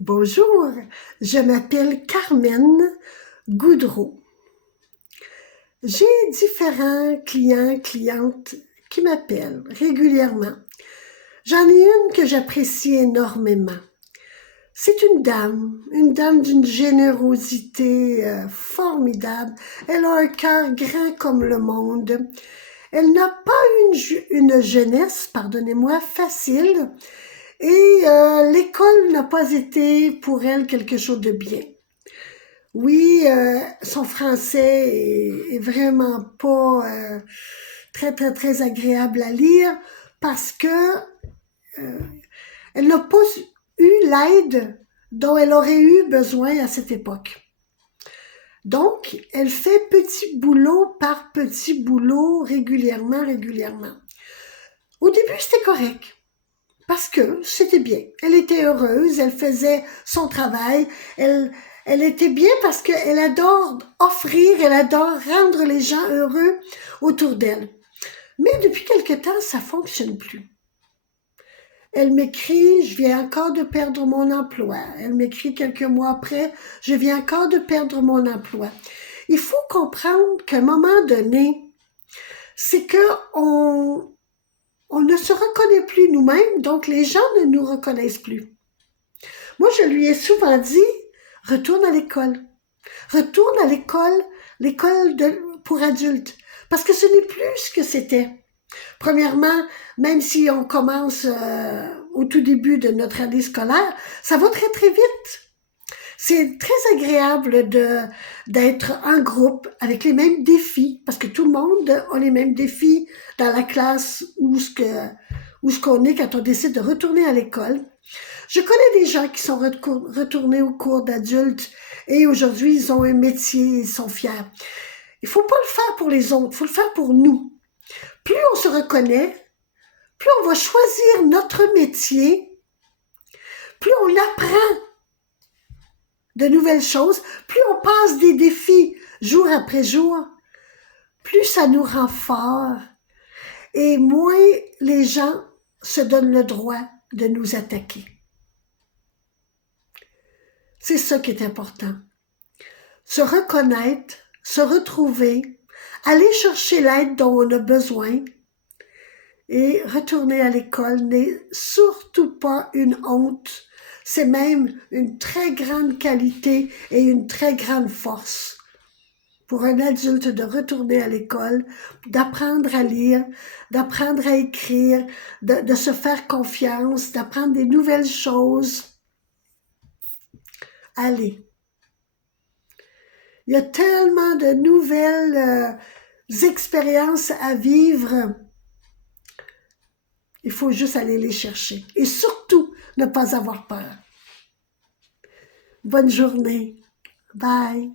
Bonjour, je m'appelle Carmen Goudreau. J'ai différents clients, clientes qui m'appellent régulièrement. J'en ai une que j'apprécie énormément. C'est une dame d'une générosité formidable. Elle a un cœur grand comme le monde. Elle n'a pas une jeunesse, pardonnez-moi, facile. Et l'école n'a pas été pour elle quelque chose de bien. Oui, son français est vraiment pas très agréable à lire parce que euh, elle n'a pas eu l'aide dont elle aurait eu besoin à cette époque. Donc, elle fait petit boulot par petit boulot régulièrement. Au début, c'était correct. Parce que c'était bien. Elle était heureuse, elle faisait son travail, elle était bien parce qu'elle adore offrir, elle adore rendre les gens heureux autour d'elle. Mais depuis quelque temps, ça fonctionne plus. Elle m'écrit, je viens encore de perdre mon emploi. Elle m'écrit quelques mois après, je viens encore de perdre mon emploi. Il faut comprendre qu'à un moment donné, c'est que on ne se reconnaît plus nous-mêmes, donc les gens ne nous reconnaissent plus. Moi, je lui ai souvent dit, retourne à l'école. Retourne à l'école pour adultes. Parce que ce n'est plus ce que c'était. Premièrement, même si on commence au tout début de notre année scolaire, ça va très vite. C'est très agréable d'être en groupe avec les mêmes défis, parce que tout le monde a les mêmes défis dans la classe où ce qu'on est quand on décide de retourner à l'école. Je connais des gens qui sont retournés au cours d'adultes et aujourd'hui, ils ont un métier, ils sont fiers. Il faut pas le faire pour les autres, il faut le faire pour nous. Plus on se reconnaît, plus on va choisir notre métier, plus on apprend de nouvelles choses, plus on passe des défis jour après jour, plus ça nous rend forts et moins les gens se donnent le droit de nous attaquer. C'est ça qui est important. Se reconnaître, se retrouver, aller chercher l'aide dont on a besoin et retourner à l'école n'est surtout pas une honte. C'est même une très grande qualité et une très grande force pour un adulte de retourner à l'école, d'apprendre à lire, d'apprendre à écrire, de se faire confiance, d'apprendre des nouvelles choses. Allez. Il y a tellement de nouvelles expériences à vivre. Il faut juste aller les chercher. Et surtout, ne pas avoir peur. Bonne journée. Bye.